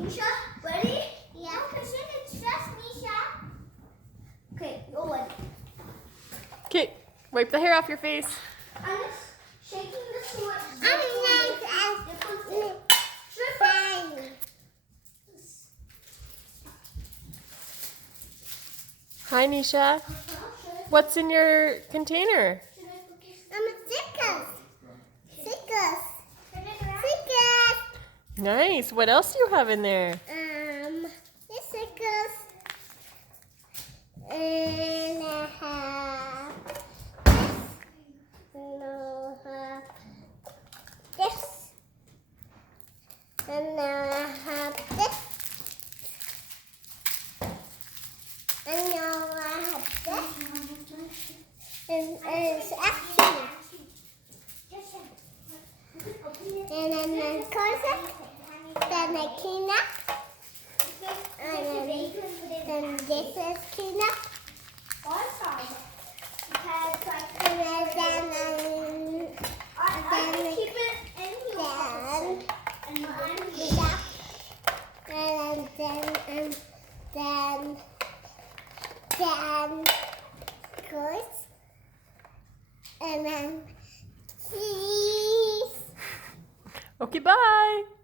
Nisha, ready? Yeah. Christian, it's just Nisha. Okay, go on. Okay, wipe the hair off your face. I'm just shaking the sword. Hi, Nisha. What's in your container? Nice. What else do you have in there? Stickers. And I have this. And I have this. And now I have this. And it's actually. And then the corset. Then the clean up. And then this is clean up. Then goes and then cheese. Okay, bye.